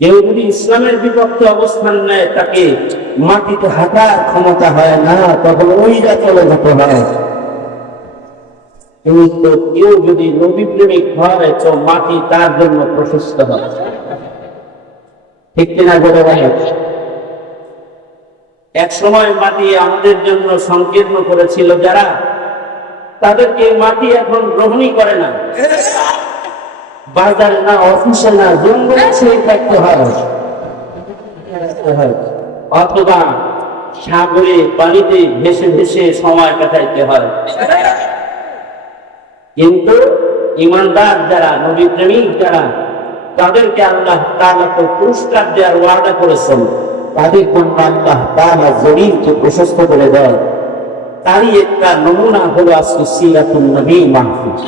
কেউ যদি ইসলামের বিপক্ষে অবস্থান নেয় তাকে মাটিতে হাঁটার ক্ষমতা হয় না, তখন ওইটা চলে যেতে হয়। কিন্তু কেউ যদি নবী প্রেমিক হয় তো মাটি তার জন্য প্রশস্ত হয়। ঠিক কিনা বলে ভাই? এক সময় মাটি আমাদের জন্য সংকীর্ণ করেছিল যারা, তাদেরকে মাটি এখন গ্রহণই করে না। বাজার না, অফিসে না, জঙ্গলে ছেড়ে থাকতে হয়, অথবা সাগরে পানিতে ভেসে ভেসে সময় কাটাইতে হয়। কিন্তু ইমানদার যারা, নবী প্রেমিক যারা, তাদেরকে আল্লাহ তাআলা তো পুরস্কার দেওয়ার ওয়াদা করেছেন। তাদের জন্য আল্লাহ তাআলা জমিনকে প্রশস্ত করে দেয়। তারই একটা নমুনা হলো আজকে সিরাতুন নবী মাহফুজ।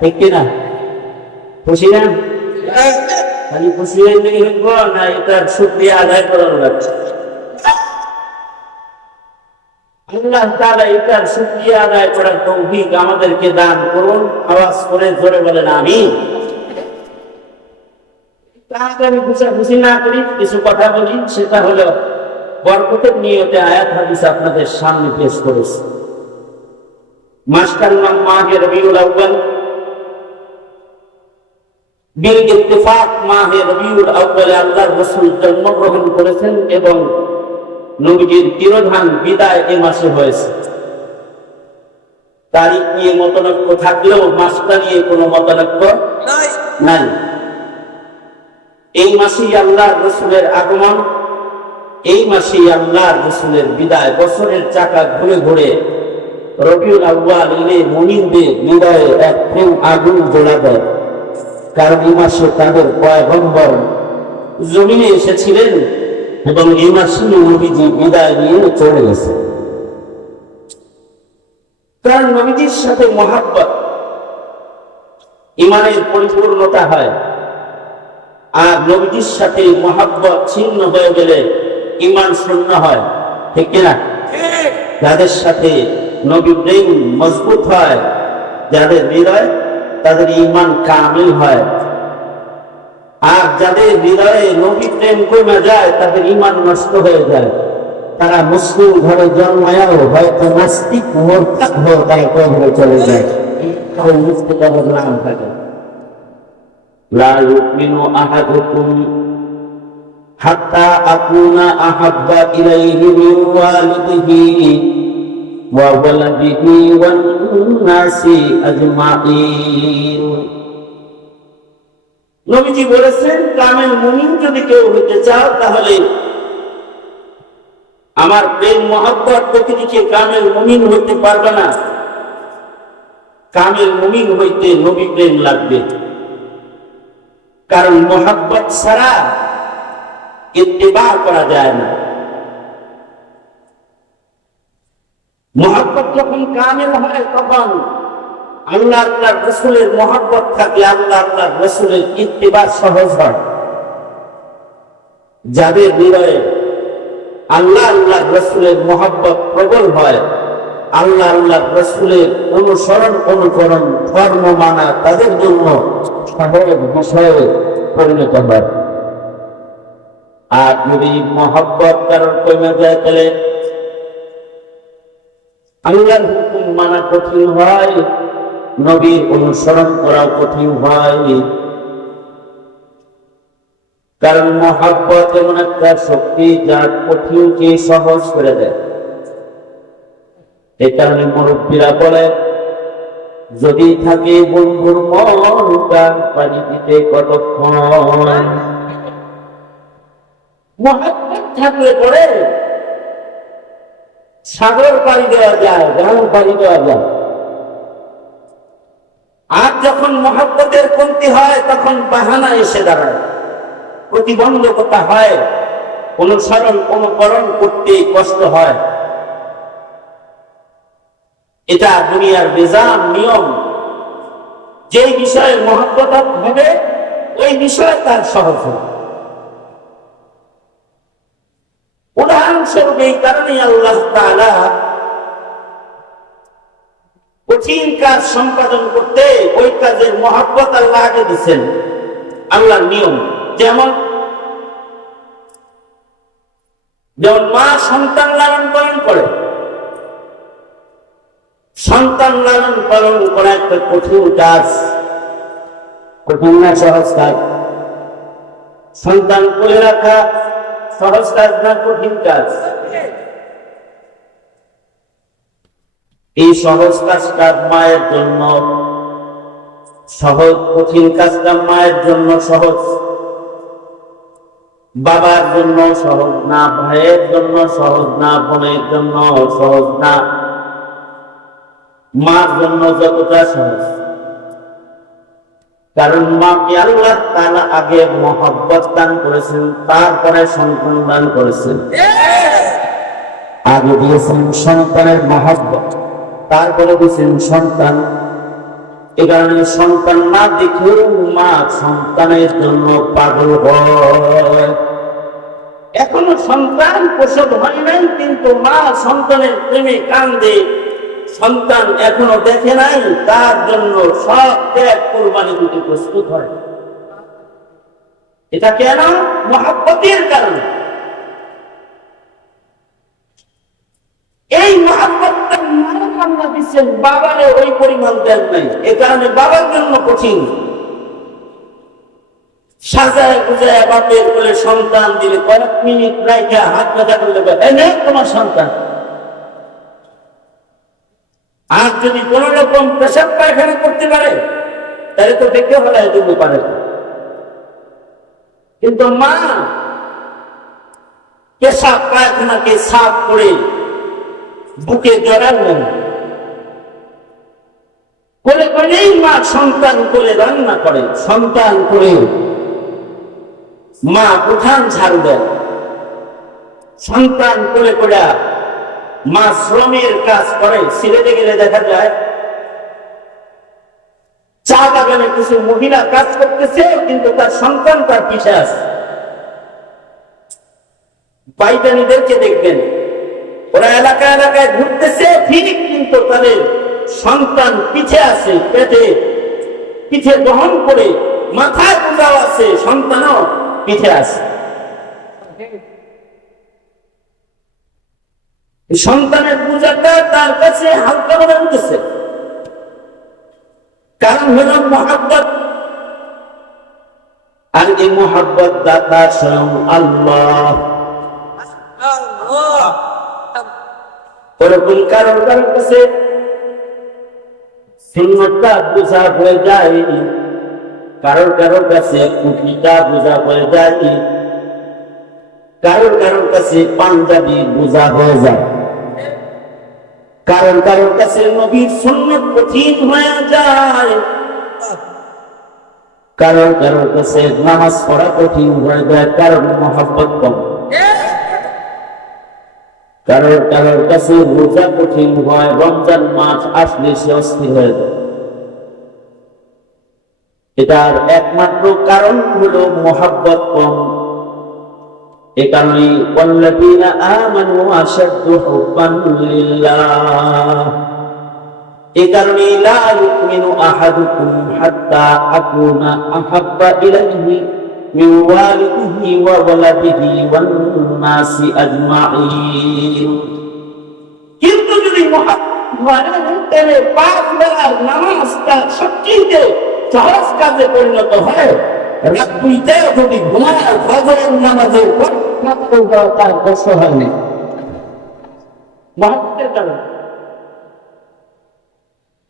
ঠিক কিনা? খুশি না? খালি খুশি হইলে হইব না, এটার শুকরিয়া আদায় করার লাগছে। আল্লাহ তাআলা এটার শুকরিয়া আদায় করার তৌফিক আমাদেরকে দান করুন। আওয়াজ করে জোরে বলেন আমিন। তাহলে আমি খুশি না করি, কিছু কথা বলি, সেটা হলো বরকতের নিয়তে আয়াত হাদিস আপনাদের সামনে পেশ করেছি। মাসটার নাম মাহে রবিউল আউয়াল। বিল ইত্তেফাক মাহে রবিউল আউয়ালে আল্লাহর রাসূল জন্মগ্রহণ করেছেন এবং নবীজির তিরোধান বিদায় এই মাসে হয়েছে। তারিখ নিয়ে মতনৈক্য থাকলেও মাসটা নিয়ে কোনো মতনৈক্য নাই। এই মাসেই আল্লাহর রাসূলের আগমন, এই মাসেই আল্লাহর রাসূলের বিদায়। বছরের চাকা ঘুরে ঘুরে রবিউল আউয়াল এলে মুমিনদের হৃদয়ে এক প্রেম আগুন জ্বলা দেয়। কারণ এই মাসে তাদের পয়গম্বর জমিনে এসেছিলেন এবং এই মাসে নবীজি বিদায় নিয়ে চলে গেছে। কারণ নবীজির সাথে মহাব্বত ঈমানের পরিপূর্ণতা হয়, আর নবীজির সাথে মহাব্বত ছিন্ন হয়ে গেলে ঈমান শূন্য হয়। ঠিক কিনা? যাদের সাথে নবী প্রেম মজবুত হয়, যাদের হৃদয়, তাদের ঈমান কামিল হয়। আর যাদের হৃদয়ে নবী প্রেম কমে যায়, তাদের ঈমান নষ্ট হয়ে যায়। তারা মুসলিম ঘরে জন্মায়াও হয়তো নাস্তিক মুরতাদ হয়ে তারা কবরে চলে যায়। মুক্তিলাভের নাম থাকে লা ইউমিনু আহাদুকুম হাত্তা আকুনা আহাব্বা ইলাইহি মিন ওয়ালিদিহি ওয়া ওয়ালাদিহি ওয়ান নাসি আজমাইন। নবীজি বলেছেন, কামেল মুমিন যদি কেউ হতে চাও তাহলে আমার প্রেম মহব্বত প্রকৃতিকে কামেল মুমিন হইতে পারবে না। কামেল মুমিন হইতে নবী প্রেম লাগবে। কারণ মহব্বত ছাড়া ইত্তেবা করা যায় না। মহব্বত যখন কামেল হয় তখন আল্লাহ আল্লাহর রাসূলের মহব্বত থাকলে আল্লাহ আল্লাহর রাসূলের ইত্তেবা সহজ হয়। যাদের হৃদয়ে আল্লাহ আল্লাহর রাসূলের মহব্বত প্রবল হয়, আল্লাহ আল্লাহর রাসূলের অনুসরণ অনুকরণ ধর্ম মানা তাদের জন্য সহজ বিষয়ে পরিণত হয়। আর যদি মহব্বত কারণ কমে যায় তাহলে আল্লাহর হুকুম মানা কঠিন হয়, নবীর অনুসরণ করা কঠিন হয়। কারণ মহব্বত এমন একটা শক্তি যা কঠিনকে সহজ করে দেয়। এই কারণে মুরব্বীরা বলে, যদি থাকে বন্ধুর মন গান পানি দিতে কতক্ষণ। মহব্বত থাকলে পরে সাগর পাড়ি দেওয়া যায়, গান পাড়ি দেওয়া যায়। আর যখন মহব্বতের কমতি হয় তখন বাহানা এসে দাঁড়ায়, প্রতিবন্ধকতা হয়, অনুসরণ অনুকরণ করতে কষ্ট হয়। এটা দুনিয়ার নিজাম নিয়ম। যে বিষয়ে মহব্বত হবে ওই বিষয়ে তার সহজ হবে। উদাহরণস্বরূপ এই কারণে আল্লাহ তাআলা কঠিন কাজ সম্পাদন করতে ওই কাজের মহব্বত আল্লাহ আগে দিচ্ছেন। আল্লাহর নিয়ম। যেমন যেমন মা সন্তান লালন পালন করে, সন্তান লালন পালন করা একটা কঠিন কাজ, কঠিন না সহজ কাজ। সন্তান কোলে রাখা সহজ কাজ না কঠিন কাজ? এই সহজ কাজটা মায়ের জন্য সহজ, কঠিন কাজটা মায়ের জন্য সহজ, বাবার জন্য সহজ না, ভাইয়ের জন্য সহজ না, বোনের জন্য সহজ না, মার জন্য যতটা সহজ। কারণ মাকে আল্লাহ তাআলা আগে মহব্বত দান করেছেন, তারপরে সন্তান দান করেছেন। আগে দিয়েছেন সন্তানের মহব্বত, তারপরে দিয়েছেন সন্তান। এ কারণে সন্তান না দেখেও মা সন্তানের জন্য পাগল হয়। এখনো সন্তান প্রসব হয় নাই, কিন্তু মা সন্তানের প্রেমে কান্দে। সন্তান এখনো দেখে নাই, তার জন্য সব ত্যাগ কোরবানি দিতে প্রস্তুত হয়। এটা কেন? মহব্বতের কারণে। এই মহব্বতটা মায়ের কান্না দিচ্ছেন, বাবারে ওই পরিমাণ দেন নাই। এ কারণে বাবার জন্য কঠিন। সাজায় গুজায় বাপের বলে সন্তান দিলে কয়েক মিনিট রাইখা হাত ব্যথা করলে তোমার সন্তান। আর যদি কোন রকম পেশাব পায়খানা করতে পারে তাহলে তো দেখতে হলে দিতে পারে। কিন্তু মা পেশাব পায়খানাকে সাফ করে বুকে জড়ালেন, কোলে করেই মা সন্তান কোলে রান্না করে, সন্তান করে মা উঠান ঝাড়ু দেয়, সন্তান কোলে করে মা শ্রমের কাজ করে। সিলেটে গেলে দেখা যায় চা বাগানে কিছু মহিলা কাজ করতেছে, কিন্তু তার সন্তান তার পিছে আছে। বাইদানিদেরকে দেখবেন, ওরা এলাকা এলাকায় ঘুরতেছে ঠিক, কিন্তু তাদের সন্তান পিছে আছে, পেটে পিঠে দহন করে, মাথায় বোঝাও আছে, সন্তানও পিঠে আছে। সন্তানের পূজাটা তার কাছে হালকা মনে হতেছে, কারণ হল মহব্বত। আর এই মহব্বত দাতা স্বয়ং আল্লাহ। ওরকম কারোর কাছে সুন্নতটা বোঝা হয়ে যায়, কারোর কাছে কুঠিটা বোঝা হয়ে যায়, কারোর কাছে পাঞ্জাবি বোঝা হয়ে যায়, কারোর কাছে নবীর সুন্নত কঠিন হয়ে যায়, কারোর কাছে নামাজ পড়া কঠিন হয়ে যায়, কারণ মহব্বত কম। কারোর কাছে রোজা কঠিন হয়, রমজান মাস আসলে সে অস্থির হয়ে যায়। এটার একমাত্র কারণ হলো মহব্বত কম। এ কারণে ওয়াল্লাযীনা আমানু আশাদ্দু হুব্বান লিল্লাহ। এ কারণে লা ইউমিনু আহাদুকুম হাত্তা আকুনা আহাব্বা ইলাইহি মিন ওয়ালিদিহি ওয়া ওয়ালাদিহি ওয়ান নাসি আজমাইন। কিন্তু যদি মহব্বত হয় তাহলে পাঁচ বেলার নামাজটা সবচেয়ে সহজ কাজে পরিণত হয়। রাত 2টায় যদি ঘুমায় ফজরের নামাজের পর তার কষ্ট হয়নি, মহব্বতের কারণে।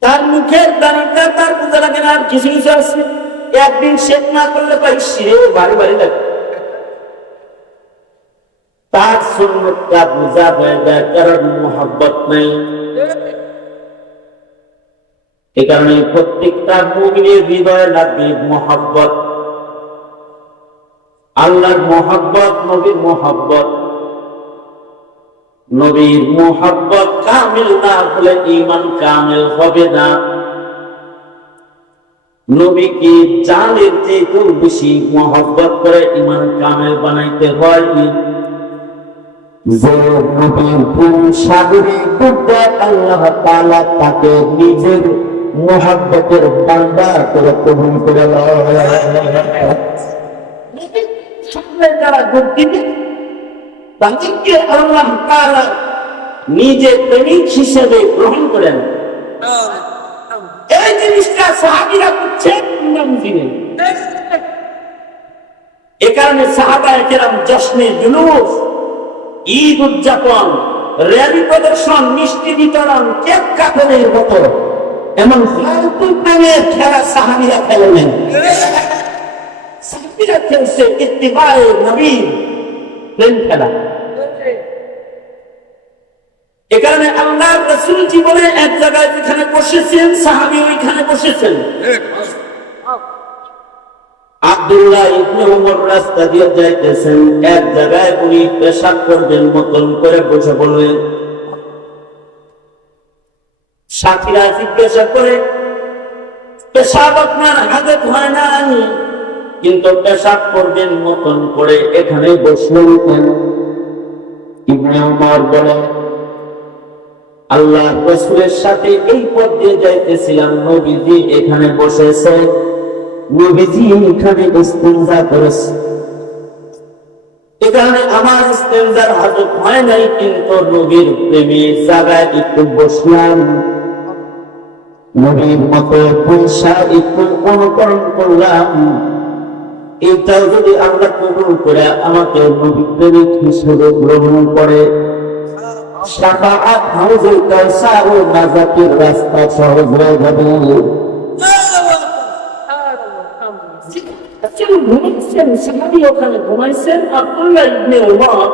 তার মুখের দাড়িটা তার বোঝা লাগে না। আর কিছু কিছু আছে একদিন শেখ না করলে পাই সে বাড়ি বাড়ি লাগে, তার সুন্নতটা বোঝা হয়ে যায়, কারণ মহব্বত নেই। এ কারণে প্রত্যেকটা মুমিনের হৃদয়ে লাগবে মহব্বত, আল্লাহর মহব্বত, নবীর মহব্বত। নবীর মহব্বত কামিল না হলে ঈমান কামিল হবে না। নবীকে জানের চেয়ে বেশি মহব্বত করে ঈমান কামিল বানাইতে হয়। যে নবীর প্রেম সাগরে ডুবে আল্লাহ তাআলা তাকে নিজের মহব্বতের বান্দা করে কবুল করে লয়। সামনে যারা যোগ দিবে তাদেরকে আল্লাহ তাআলা নিজে প্রেমিক হিসেবে গ্রহণ করেন। এই জিনিসটা সাহাবীরা করছেন ইমাম দিনে। এ কারণে সাহাবায়ে কেরাম জশ্নে জুলুস, ঈদ উদযাপন, র্যালি প্রদর্শন, মিষ্টি বিতরণ, কেক কাটানোর মতো এমন ফালতু প্রেমের খেলা সাহাবীরা খেলেন। সাহাবীরা খেলছে ইত্তিবায়ে নবী প্রেম খেলা। এ কারণে আল্লাহর রাসূল জীবনে এক জায়গায় যেখানে বসেছেন সাহাবী ওইখানে বসেছেন। আব্দুল্লাহ ইবনে উমর রাস্তা দিয়ে যাইতেছেন, এক জায়গায় উনি পেশাব করবেন মতন করে বসে বললেন। সাথীরা জিজ্ঞাসা করে, পেশাব আপনার হাজত হয় না, কিন্তু পেশাব করবেন মতন করে এখানে বসলেন কেন? ইবনে উমর বলে, আল্লাহ রাসূলের সাথে এই পথ দিয়ে যাইতেছিলাম, নবীজি এখানে বসেছে, নবীজি এখানে ইস্তেনজা করেছে, এখানে আমার ইস্তেনজার হাজত হয় নাই, কিন্তু নবীর প্রেমের জায়গায় একটু বসলাম, নবীর মতো পয়সা একটু অনুকরণ করলাম। এটাও যদি আল্লাহ কবুল করে আমাকে নবী প্রেমিক হিসেবে গ্রহণ করে, শাফাআত হাউজুল কাউসার ও নাজাতের রাস্তা সহজ হয়ে যাবে। ঘুমাইছেন সাহাবী, ওখানে ঘুমাইছেন। আব্দুল্লাহ ইবনে উমর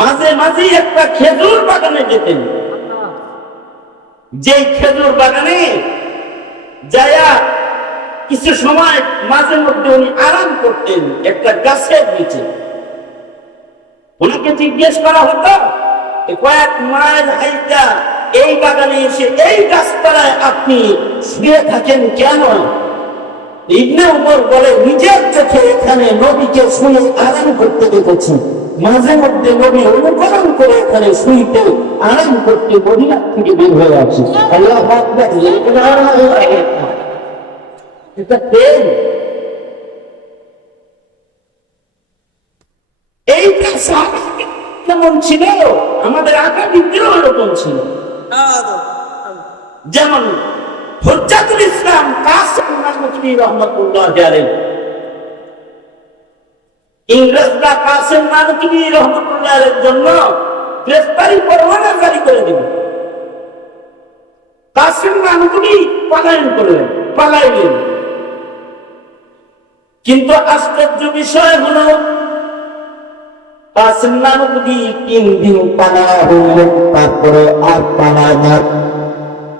মাঝে মাঝে একটা খেজুর বাগানে যেতেন, যেই খেজুর বাগানে যায়া কিছু সময় মাঝে মধ্যে উনি আরাম করতেন একটা গাছের নিচে। ওনাকে জিজ্ঞেস করা হতো, কয়েক মাইল হাইটা এই বাগানে এসে এই গাছতলায় আপনি শুয়ে থাকেন কেন? ইবনে উমর বলে, নিজের চোখে এখানে নবীকে শুয়ে আরাম করতে দেখেছি, মাঝে মধ্যে নবী অনুকরণ করে এখানে শুইতে আরাম করতে মদিনা থেকে বের হয়ে আসি। আল্লাহু আকবার। এটা প্রেম। এইটা সাহাবী কেমন ছিল, আমাদের আকাবিরদেরও এরকম ছিল। যেমন হুজ্জাতুল ইসলাম কাসিম নানতুবি রাহমাতুল্লাহি আলাইহি, ইংরেজরা কাসিম নানতুবি রাহমাতুল্লাহি আলাইহির জন্য গ্রেফতারি পরোয়ানা জারি করে দিল। কাসিম নানতুবি পলায়ন করলেন, পালাইলেন। কিন্তু আশ্চর্য বিষয় হলো কাসিম নানতুবি 3 দিন পালা হলেন, তারপরে আর পালা না,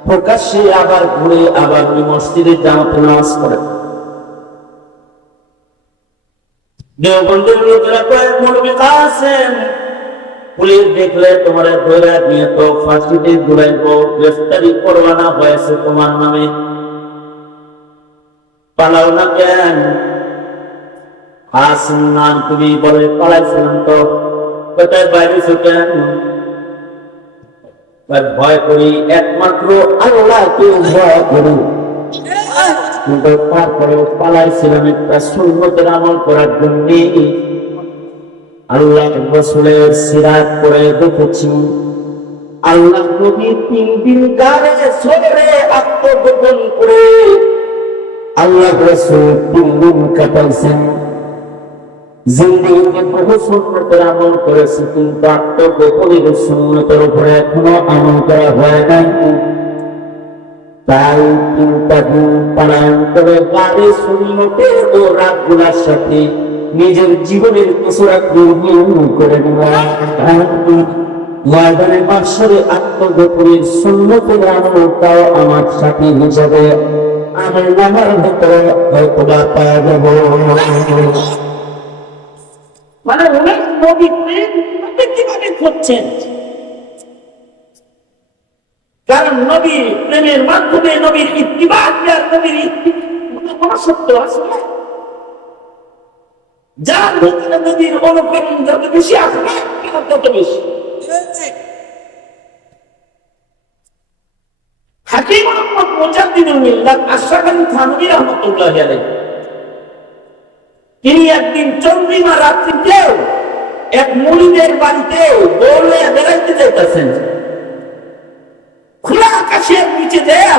প্রকাশ্যে আবার ঘুরে আবার মসজিদে জামাতে নামাজ পড়েন। দেওবন্দের লোকেরা কয়, মৌলভী কাসেম, পুলিশ দেখলে তোমার ধরে নিয়ে তো ফাঁসিতে ঝুলাইব, গ্রেফতারি পরোয়ানা হয়েছে তোমার নামে, পালাও না কেন? কাসিম নানতুবি বলে, পালাইছিলাম তো। কোথায় বাইরেছো কেন? ভয় করি, একমাত্র আল্লাহকে ভয় করি। কিন্তু তারপরে পালাইছিলাম একটা সুন্নতের আমল করার জন্য। আল্লাহ রাসূলের সিরাত পড়ে দেখেছি, আল্লাহ নবী 3 দিন গাড়ে সরে আত্মগোপন করে আল্লাহ রাসূল 3 দিন কাটাইছেন। জিন্দেগিতে বহু সুন্নতের আমল করেছি, কিন্তু আত্মগোপনের সুন্নতের উপরে এখনো আমল করা হয় নাই। তাই 3টা দিন পালন করে বাড়ি সুন্নতের ও রাতগুলার সাথে নিজের জীবনের কিছু রাত করে নিলাম। ময়দানে মাশরে আত্মগোপনের সুন্নতের আমলটাও আমার সাথী হিসাবে আমার নামার ভেতরে হয়তো বা পাওয়া যাবো। মানে অনেক নবী প্রেম কিভাবে করছেন, কারণ নবীর প্রেমের মাধ্যমে নবীর ইত্তিবা আর নবীর কোনো সত্য আছে না। যার ভিতরে নবীর অনুকরণ যত বেশি আসবে তত বেশি। হাকিম মুহাম্মদ মুজাদ্দিদুল মিল্লাত আশরাফ আলী থানভী রাহমাতুল্লাহি আলাইহি তিনি একদিন চন্দ্রিমা রাত্রিতেও এক মুরিদের বাড়িতেও বলে বেড়াইতে যাইতেছেন, খোলা আকাশের নিচে দেয়া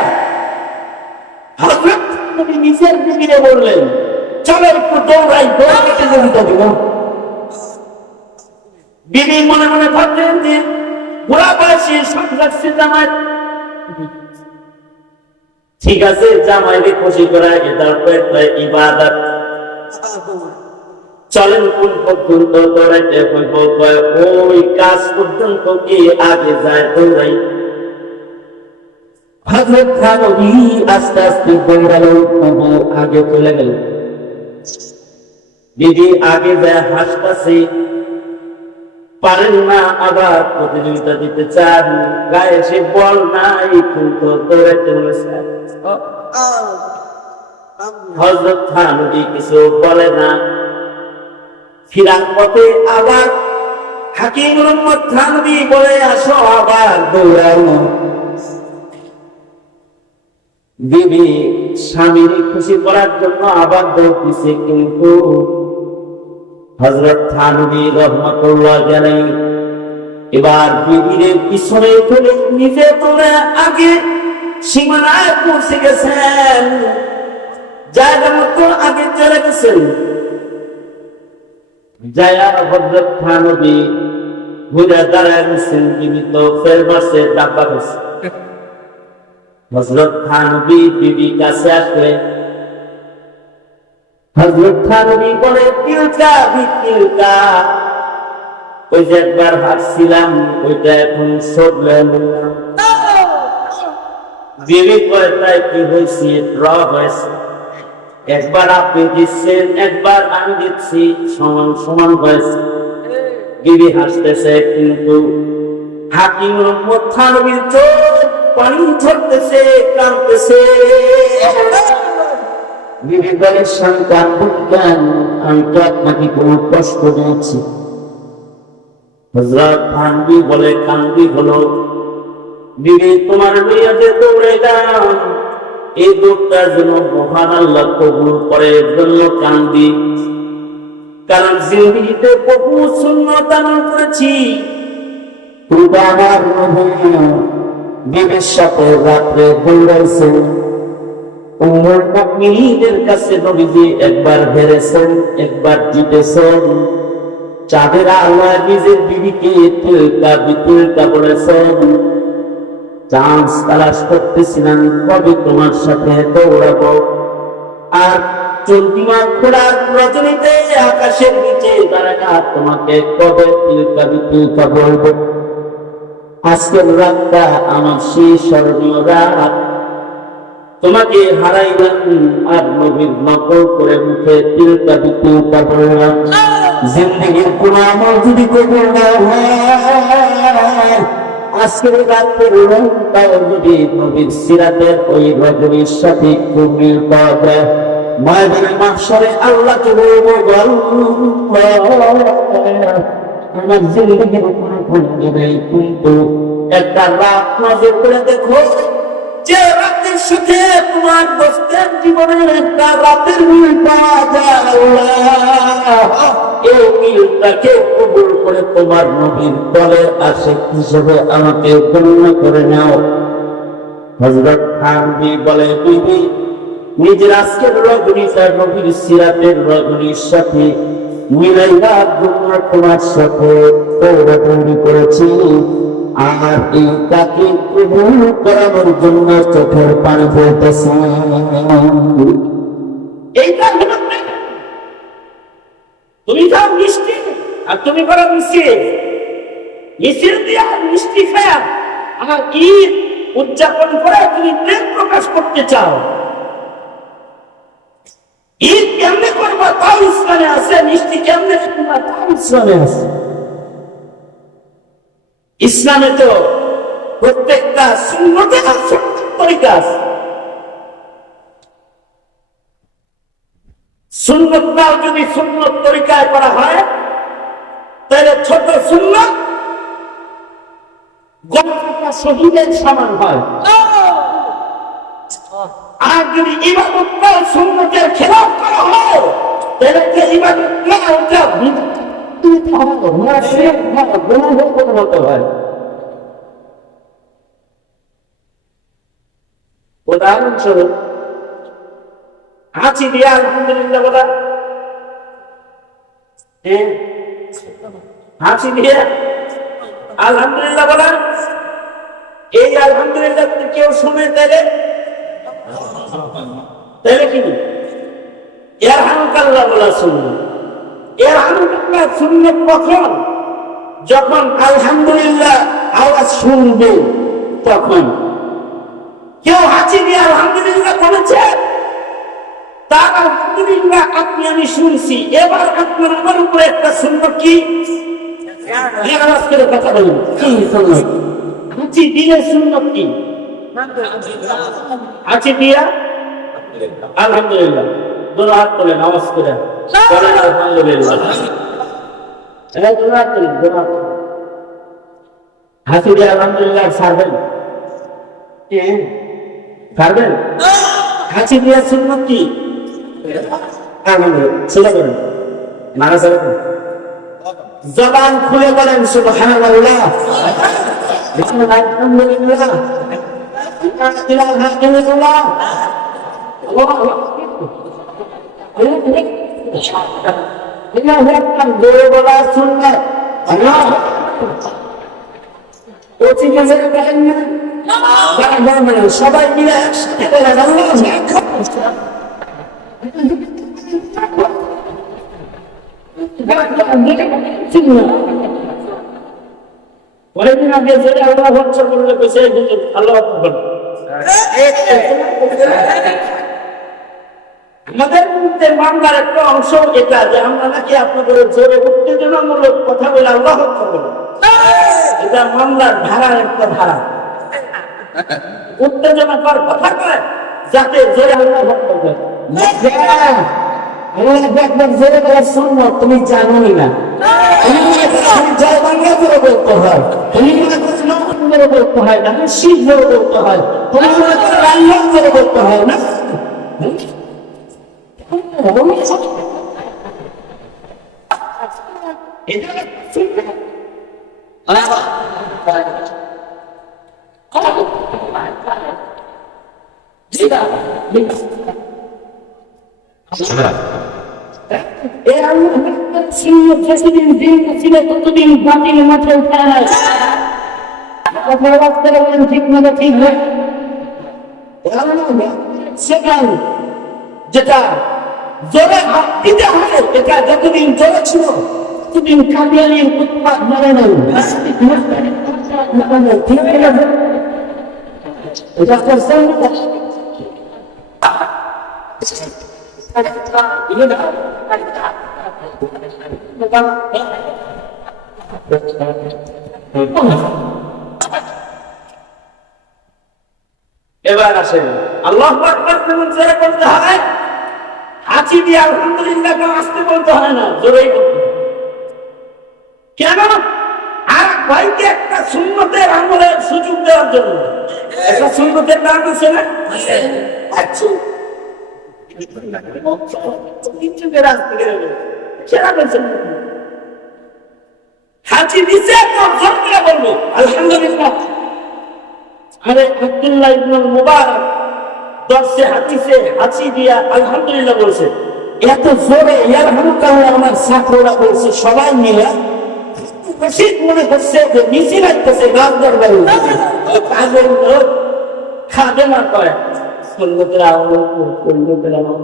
হযরত নবী নিজের বিবিরে বললেন, চলো একটু দৌড়াই, দৌড় প্রতিযোগিতা দিব। বিবি মনে মনে ভাবলেন যে বুড়া বয়সে সব যাচ্ছে জামাই, ঠিক আছে জামাইকে খুশি করা এটা ইবাদত, চলেন কোন পর্যন্ত দৌড়াইতে হইব, ওই কাজ পর্যন্ত কি আগে যায় দৌড়াই। হযরত নবী আস্তে আস্তে দৌড়ালো, আগে চলে গেল। বিবি আগে যায় হাসতেছে, পারেন না, আবার প্রতিযোগিতা দিতে চান, গায়ে সে বল নাই কিন্তু দৌড়াইতে বলেছে। হযরত নবী কিছু বলে না। ফিরার পথে আবার হাকিম মোহাম্মদ থানভী বলে, আসো আবার দৌড়ানো। বিবি স্বামীর খুশি করার জন্য আবার দৌড় দিছে, কিন্তু হযরত থানভী রাহমাতুল্লাহ আলাইহি এবার বিবির পিছনে ফেলে নিজে তোলে আগে সীমানায় পৌঁছে গেছেন, জায়গা মতো আগে চলে গেছেন। জায়া হযরত থানভী ঘুরে দাঁড়ায় গেছেন, বিবি তো ফের বসে ডাব্বা গেছে। হযরত থানভী বিবি কাছে আসলে হযরত থানভী বলে, তিলকা বিতিলকা, ওই যে একবার হাসছিলাম ওইটা এখন শোধলেন। বিবি কয়, তাই কি হয়েছে? ড্র হয়েছে, একবার আপনি দিচ্ছেন একবার আমি দিচ্ছি, সমান সমান হয়েছে। বিবি হাসতেছে, কিন্তু হাকিম মোহাম্মদ থানভীর চোখ পানি ঝরতেছে, কাঁদতেছে। বিবি বলে, স্বামী কাঁদবেন কেন? আমি তো আপনাকে কোনো কষ্ট দিয়েছি। হযরত থানভী বলে, কান্দি হলো বিবি তোমার মেয়েতে দৌড়ে দাও, এই দৌড়টার জন্য মহান আল্লাহ কবুল করে, এর জন্য কান্দি। কারণ জিন্দেগিতে বহু সুন্নাত আমল করেছি, আমার বিবির সাথে রাত্রে দৌড়াইছেন। উম্মুল মুমিনিনের কাছে নবীজি একবার হেরেছেন, একবার জিতেছেন। চাঁদের আলোয় নিজের বিবিকে তিলকা বিতিলকা বলেছেন। চান্স তালাশ করতেছিলেন, কবে তোমার সাথে দৌড়াবো। আর চন্দ্রিমা খোলার রজনীতে আকাশের নিচে দাঁড়ানো তোমাকে কবে তিলকা বিতিলকা বলবো। আজকের রাতটা আমার সেই স্মরণীয় রাত, তোমাকে হারাইলাম আর নবীর নকল করে মুখে তিলকা বিতিলকা বললাম। জিন্দেগির কোন আমল যদি কবুল না হয়, আজকের রাতের রংটাও যদি নবীর সিরাতের ওই রজনীর সাথে খুব মিল পাওয়া যায়, ময়দানে মাহশরে আল্লাহকে বলবো, আমার জিন্দেগির কোনো ভুল নেই, কিন্তু একটা রাত নজর করে দেখো, যে রাতের সাথে তোমার দোস্তের জীবনের একটা রাতের মিল পাওয়া যায়, এই মিলটাকে কবুল করে তোমার নবীর দলের আশিক হিসেবে আমাকে গণ্য করে নাও। হযরত থানভী বলে, বিবি নিজের আজকের রজনীটা নবীর সিরাতের রজনীর সাথে মিলাইবার জন্য তোমার সাথে দৌড়াদৌড়ি করেছি, আর এই তাকে কবুল করানোর জন্য চোখের পানি ফেলতেছে। এইটা হলো তুমি যাও মিষ্টি, আর তুমি করো মিছিল, মিছিল দিয়া মিষ্টি খায়া আমার ঈদ উদযাপন করে তুমি প্রেম প্রকাশ করতে চাও। ঈদ কেমনে করবা তাও ইসলামে আছে, মিষ্টি কেমনে করবা তাও ইসলামে আছে। ইসলামে তো প্রত্যেকটা সুন্নতের তরিকা আছে। সুন্নতটাও যদি সুন্নত তরিকায় করা হয়, তাহলে ছোট সুন্নত গোটা শহীদের সমান হয়। আর যদি ইবাদতটাও সুন্নতের খেলাফ করা হয়, তাহলে কি ইবাদত না ওটা বলতে হয়। উদাহরণস্বরূপ হাঁচি দিয়ে আলহামদুলিল্লাহ বলা, হাঁচি দিয়ে আলহামদুলিল্লাহ বলা, এই আলহামদুলিল্লাহ যদি কেউ শুনে তাহলে তাহলে কি ইয়ারহামুকাল্লাহ বলা শুনবে। ইয়ারহামুকাল্লাহ শুনবে কখন? যখন আলহামদুলিল্লাহ আওয়াজ শুনবে তখন। কেউ হাঁচি দিয়ে আলহামদুলিল্লাহ বলেছে, তার আলহামদুলিল্লাহ আপনি আমি শুনছি, এবার আপনার আমার উপরে একটা শুনবো কি আওয়াজ করে কথা বলুন, কি শুনবো? হাঁচি দিয়ে শুনবো কি? হাঁচি দিয়া আলহামদুলিল্লাহ দুটো হাত তোলেন, আওয়াজ করে বলেন আলহামদুলিল্লাহ। হাঁচি দিয়ে আলহামদুলিল্লাহ ছাড়বেন? ছাড়বেন? হাঁচি দিয়ে শুনবো কি? মারা যাবে। জবান খুলে বলেন সুবহানাল্লাহ, আলহামদুলিল্লাহ, সবাই মিলে একসাথে অনেকদিন আগে যে আল্লাহ ভরসা করলে বেশি আল্লাহ আমাদের মধ্যে মামলার একটা অংশ এটা যে আমরা নাকি আপনাদের জোরে উত্তেজনামূলক কথা বলে আল্লাহ ভরসা করি। এটা মামলার ধারার একটা ধারা, উত্তেজনাকর কথা কয় যাতে জোরে আল্লাহ ভরসা করে। জোরে বলার শুনবো তুমি জানোই না, জয় বাংলা করে বলতে হয়, তুমি মনে করছো করে বলতে হয় না, শীত করে বলতে হয়, তুমি মনে করো রান্না করে বলতে হয় না। কতদিন বাতিল মাঠে উঠায় ঠিক মতো ঠিক হয় সেখান যেটা জোরে হাত দিতে হয়, এটা যতদিন জোরে ছিল ততদিন কাবিয়ালির উৎপাদ মানে নাই। ঠিক আছে, এটা করছেন এবার আসেন আল্লাহু আকবার যখন জোরে বলতে হয়, হাঁচি দিয়ে আলহামদুলিল্লাহ আসতে বলতে হয় না, জোরেই বলতে হয়। কেন? আর ভাইকে একটা সুন্নতের আমলের সুযোগ দেওয়ার জন্য। একটা সুন্নতের নাম আছে না? আচ্ছা হাঁচি দিছে তো জোর করে বলবো আলহামদুলিল্লাহ। আরে আব্দুল্লাহ ইবনে মুবারক দর্শে হাদিসে হাঁচি দিয়া আলহামদুলিল্লাহ বলছে, এত জোরে ইয়ারহামুকাল্লাহ আমার ছাত্ররা বলছে সবাই মিলে, বেশি মনে হচ্ছে যে মিছিল আসতেছে গাছ দরবারে কাজের লোক খাবে না করে সুন্নতের আমল সুন্নতের আমল।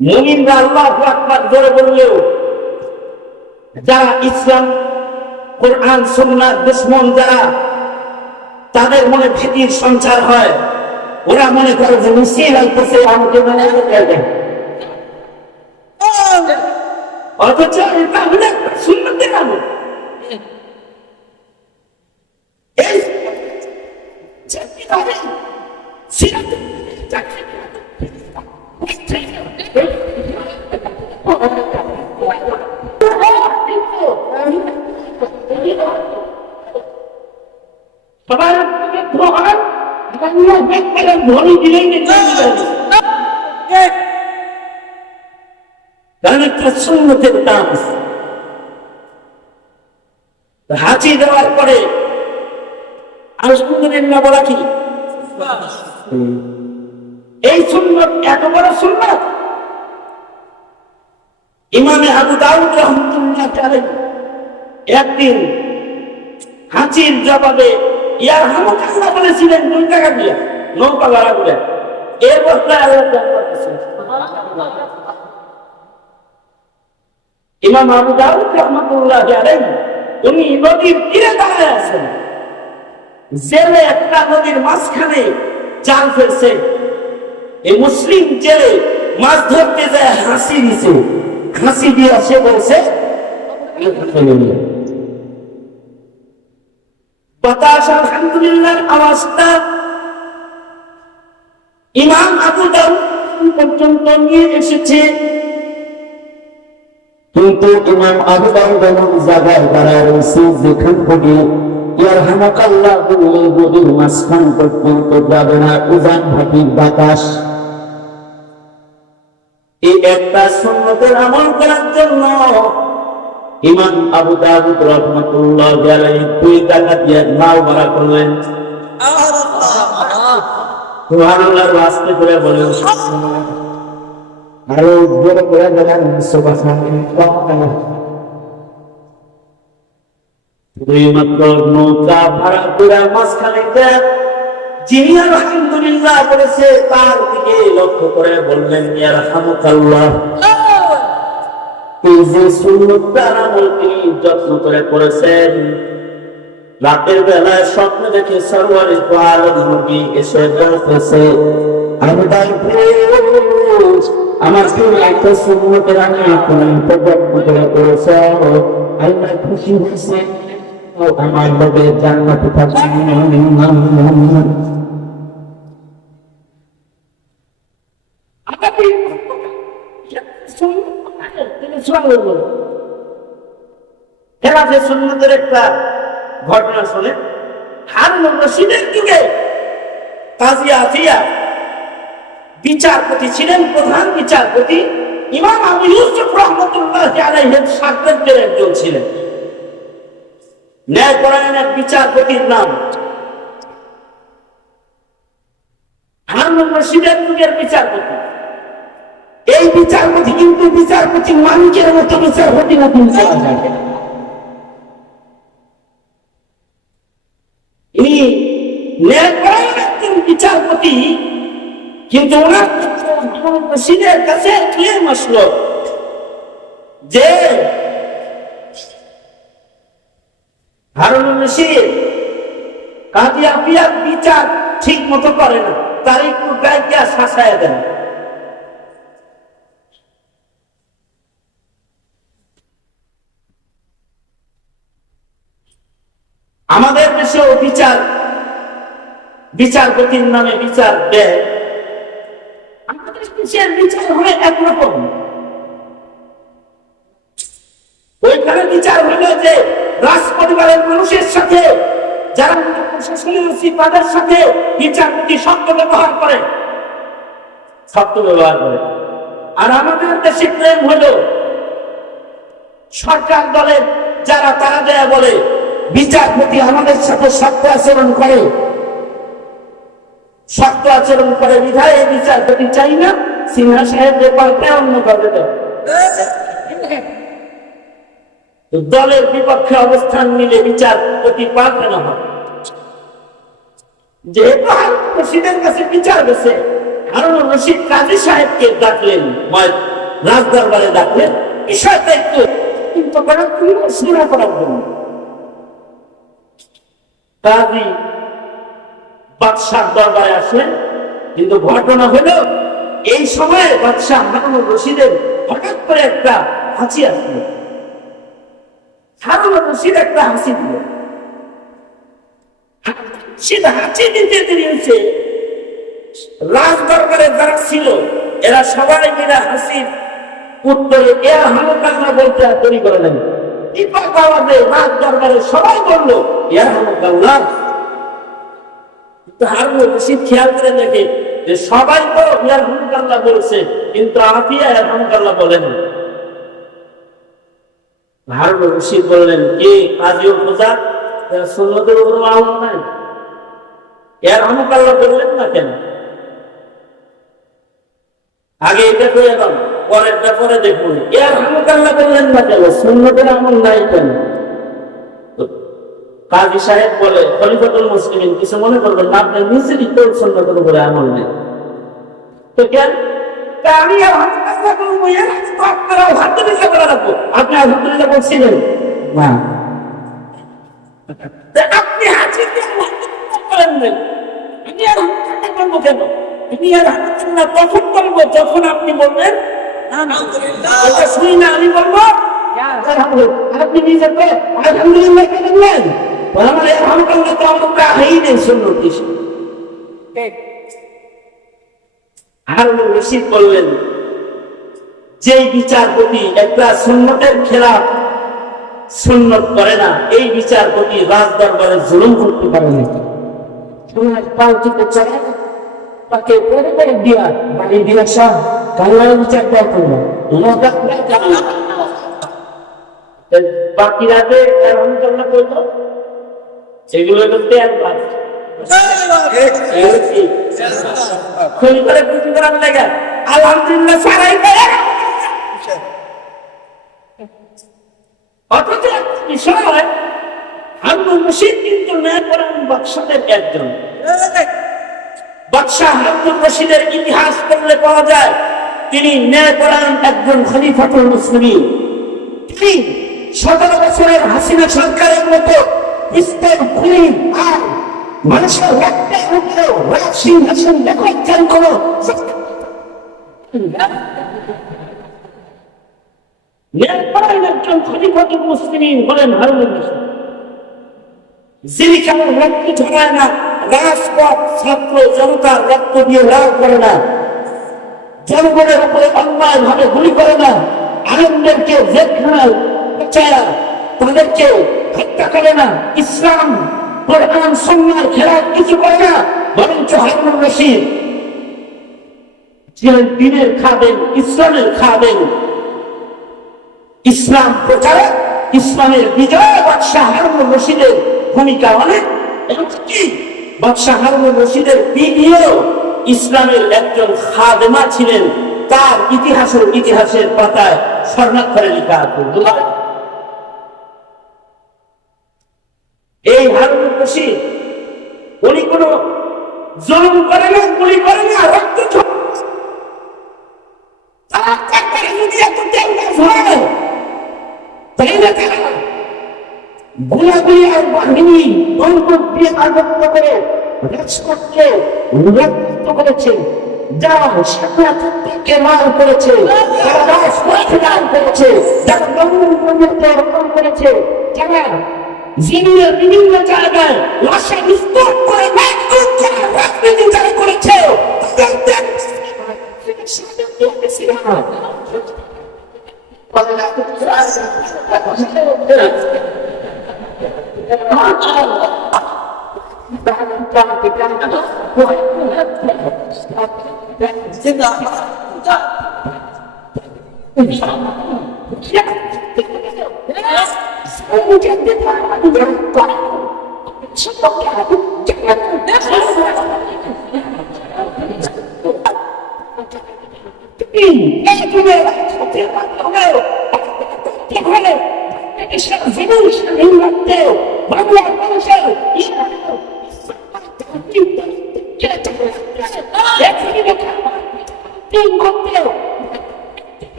মুমিনরা আল্লাহু আকবার জোরে বললেও যারা ইসলাম কোরআন সুন্নাহর দুশমন যারা, তাদের মনে ভীতির সঞ্চার হয়। ওরা মনে করে যে মিছিল আইতেছে আমাকে মানে অথচ এটা হলো সুন্নতের আমল। এই সবার ধনী দিলেই কারণ একটা সুন্নতের দাম। হাঁচি দেওয়ার পরে আলহামদুলিল্লাহ বলা কি এই সুন্নত এত বড় সুন্নত। ইমামে আবু দাউদ রাহমাতুল্লাহ আলাইহি একদিন হাঁচির জবাবে ইয়ারহামুকাল্লাহ বলেছিলেন 2 টাকা দিয়ে নৌকা ভাড়া করে, এর বদলায় আল্লাহ জান্নাত দিয়েছেন। ইমাম আবু দাউদ রাহমাতুল্লাহ আলাইহি উনি নদীর তীরে দাঁড়ায় আছেন, জেলে একটা নদীর মাঝখানে জাল ফেলছে। এই মুসলিম জেলে মাছ ধরতে যায় হাসি দিছে, হাসি দিয়ে সে বলছে বাতাস আলহামদুলিল্লাহ আওয়াজটা ইমাম আবু দাউদ পর্যন্ত নিয়ে এসেছে, কিন্তু ইমাম আবু দাউদ এমন জায়গায় দাঁড়ায় রয়েছে যেখান থেকে ইয়ারহামুকাল্লাহ বললে নদীর মাঝখান পর্যন্ত যাবে না উজান ভাটির বাতাস। এই একটা সুন্নতের আমল করার জন্য ইমাম আবু দাউদ রাহমাতুল্লাহ আলাইহি 2 টাকা দিয়ে নাও ভাড়া করলেন। সুবহানাল্লাহ, আস্তে করে বলেন, আরো জোরে করে বলেন সুবহানাল্লাহ। দুই মাত্র নৌকা ভাড়া করে মাঝখানে যিনি আলহামদুলিল্লাহ বলেছে তার দিকে লক্ষ্য করে বললেন ইয়ারহামুকাল্লাহ। এই যে সুন্নতটার আমল তিনি যত্ন করে করেছেন, রাতের বেলায় স্বপ্ন দেখে সরওয়ারে দো আলম নবী এসে বলতেছে আমার কেউ একটা সুন্নতের আমল তুমি যত্ন করে করেছ, আল্লাহ খুশি হয়েছে, আমার লোকে জান্নাতে থাকবে। সুন্নতের একটা ঘটনা শুনে হারুন রশিদের যুগে কাজী আতিয়া বিচারপতি ছিলেন, প্রধান বিচারপতি ইমাম আবু ইউসুফ রাহমাতুল্লাহ আলাইহির শাগির্দের একজন ছিলেন। ন্যায়পরায়ণ এক বিচারপতির নাম হারুন রশিদের যুগের বিচারপতি। এই বিচারপতি কিন্তু বিচারপতি মানিকের মতো বিচারপতি না, তিনি ন্যায়পরায়ণ একজন বিচারপতি, কিন্তু ওনার রশিদের কাছে ক্লেম আসলো যে হারুন রশিদ কাজী আতিয়ার বিচার ঠিক মতো করে না, তার একটু গায়ে শাসায় দেন। আমাদের দেশেও বিচারপতির নামে বিচার দেয়, আমাদের দেশের বিচার হয় একরকম। ওইখানে বিচার হলো যে রাজ পরিবারের মানুষের সাথে যারা প্রশাসনে আছে তাদের সাথে বিচারপতি শক্ত ব্যবহার করে। আর আমাদের দেশে প্রেম হলো সরকার দলের যারা, তারা দেয়া বলে বিচারপতি আমাদের সাথে শক্ত আচরণ করে, শক্ত আচরণ করে বিধায় এই বিচারপতি চাই না, সিনহা সাহেবের পাল্টে অন্য কাউকে দেয়। দলের বিপক্ষে অবস্থান নিলে বিচারপতি পাল্টানো হয়। যেহেতু হারুন রশিদের কাছে বিচার গেছে, হারুন রশিদ কাজী সাহেবকে ডাকলেন, রাজদরবারে ডাকলেন, বিষয়টা একটু চিন্তা করার জন্য, শুনা করার জন্য। কাজী বাদশার দরবারে আসলেন, কিন্তু ঘটনা হলো এই সময়ে বাদশাহ হারুন রশিদের হঠাৎ করে একটা হাঁচি আসলো। হারুন রশিদ একটা হাসি দিল, সেটা হাঁচি দিতে দেরি হয়েছে। রাজ দরবারে যারা ছিল এরা সবাই মিলে হাসির উত্তরে ইয়ারহামুকাল্লাহ বলতে তৈরি করে নেন। দীপক আওয়াজে রাজ দরবারে সবাই বললো ইয়ারহামুকাল্লাহ। কিন্তু হারুন রশিদ খেয়াল করে দেখে যে সবাই তো ইয়ারহামুকাল্লাহ বলছে, কিন্তু আফিয়া ইয়ারহামুকাল্লাহ বলেন। হারুন রশিদ বললেন, কি কাজীও খোঁজা সুন্নতের উপর আমল নাই, ইয়ারহামুকাল্লাহ বললেন না কেন? আগে এটা করে এলাম, পরেরটা পরে দেখুন। ইয়ারহামুকাল্লাহ বললেন না কেন? সুন্নতের আমল নাই কেন? কাজী সাহেব বলে, খলিফাতুল মুসলিমিন কিছু মনে করবেন না, আপনি নিজেরই তো সুন্নতের উপরে আমল নেই। তো কেন? আমি আলহামদুলিল্লাহ বলবো, আপনারা আলহামদুলিল্লাহ করে রাখবো। আপনি আলহামদুলিল্লাহ বলছিলেন না, আপনি হাজির করেন নাই, আমি আলহামদুলিল্লাহ বলবো কেন? আমি আলহামদুলিল্লাহ তখন বলবো যখন আপনি বলবেন আলহামদুলিল্লাহ। শুনি না আমি বলবো আপনি নিজে আলহামদুলিল্লাহ বললেন, আমার আলহামদুলিল্লাহ তো আমরা হই নেই সুন্নত কিছু। হারুন রশিদ বললেন, যেই বিচারপতি একটা সুন্নতের খেলাফ সুন্নত করে না, এই বিচারপতি রাজ দরবারে জুলুম করতে পারে না। তাকে পরে পরে দিয়া বাড়ি দিয়া সব কান্নার বিচার দেওয়া করবো। বাকি রাতে আলহামদুলিল্লাহ করবো, সেগুলো করতে একবার আলহামদুলিল্লাহ সারাই করে। অথচ বিষয় হারুন রশিদ কিন্তু ন্যায়পরায়ণ বাদশাদের একজন। বাদশাহ হারুন রশিদের ইতিহাস পড়লে পাওয়া যায় তিনি ন্যায়পরায়ণ একজন খলিফাতুল মুসলিমিন। তিনি 17 বছরের হাসিনা সরকারের মতো মানুষের রক্তের উপরেও রাজ সিংহাসন দেখাচ্ছেন কোন ন্যায়পরায়ণ একজন খলিফাতুল মুসলিমিন হলেন হারুন রশিদ, যিনি কেমন রক্ত ঝরায় না, রাজপথ ছাত্র জনতার রক্ত দিয়ে লাল করে না, জনগণের উপরে অন্যায় ভাবে গুলি করে না, আনন্দকে জেলখানায় পচায়া তাদেরকে হত্যা করে না, ইসলাম কোরআন সুন্নাহর খেলাফ কিছু করে না, বরঞ্চ হারুন রশিদ ছিলেন দ্বীনের খাদেম, ইসলামের খাদেম, ইসলাম প্রচারে ইসলামের বিজয় বাদশাহ হারুন রশিদের ভূমিকা অনেক। এমনকি বাদশাহ হারুন রশিদের বিবিও ইসলামের একজন খাদেমা ছিলেন, তার ইতিহাসের পাতায় স্বর্ণাক্ষরে লেখা আছে। এই হারুন রশিদ উনি কোন জুলুম করে না, গুলি করে না, রক্ত গোলাগুলি আর বাহিনী বন্দুক দিয়ে আঘাত করে রাজপথকে রক্ত করেছে, যারা স্বাধীনতাকে লাল করেছে, যারা রাজপথকে লাল করেছে, যারা রক্ষণ করেছে, যারা জিনিসের বিভিন্ন জায়গায় লাশে বিস্ফোরণ করে রাজনীতি যারা করেছে,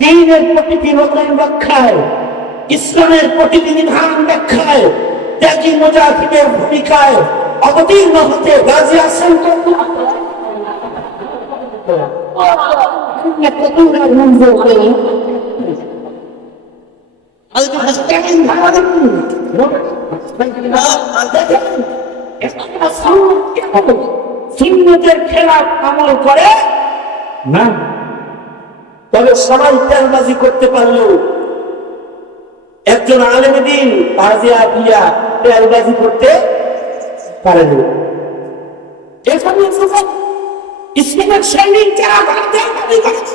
দ্বীনের প্রতিটি রকম রক্ষায়, ইসলামের প্রতিটি বিধান রক্ষায়, ত্যাগী মুজাহিদের ভূমিকায় অবতীর্ণ হতে রাজি আছেন। সুন্নতের খেলাফ আমল করে না। তবে সবাই তেলবাজি করতে পারলেও একজন আলেম দ্বীন তাজিয়া দিয়া তেলবাজি করতে পারে না। এখানে ইসলামের সৈনিক যারা তেলবাজি করছে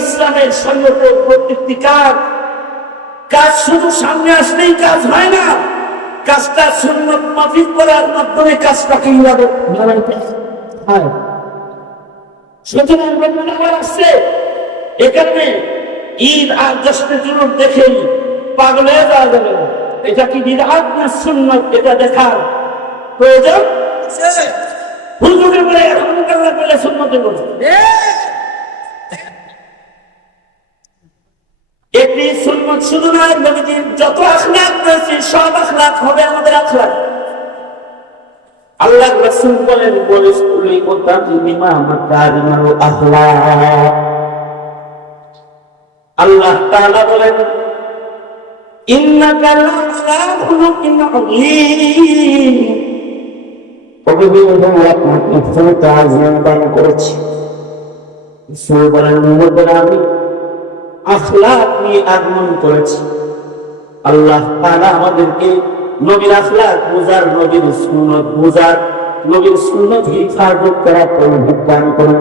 ইসলামের সংগঠন প্রত্যেকটি কাজ শুধু সামনে আসলেই কাজ হয় না, কাজটা সুন্নত মাফিক করার মাধ্যমে কাজটাকে হয়। সুতরাং আসছে এখানে ঈদ আর জশ্নে জুলুস দেখেই পাগল হয়ে যাওয়া যাবে না। এটা কি বিদআত না সুন্নাত এটা দেখার প্রয়োজন। হুজুরের বলে আলহামদুলিল্লাহ বলে সুন্নতে বলে একটি সুন্নাত শুধু না, নবীজির যত আখলাক রয়েছে সব আখলাক হবে আমাদের আখলাক। আল্লাহ রাসূল বলেন বলিসকুলি ওয়াতামিমা মাকারিমাল আখলাক। আল্লাহ তাআলা বলেন ইন্নাকা লাআলা খুলুকিন আযীম। ওগো আপনাকে ফলতা আযীম দান করেছি। রাসূল বলেন আমি আখলাক নিয়ে আগমন করেছি। আল্লাহ তাআলা আমাদেরকে নবীর আখলাক বুঝার, নবীর সুন্নাত বুঝার, নবীর সুন্নাত হিফাজত করার তৌফিক দান করুন।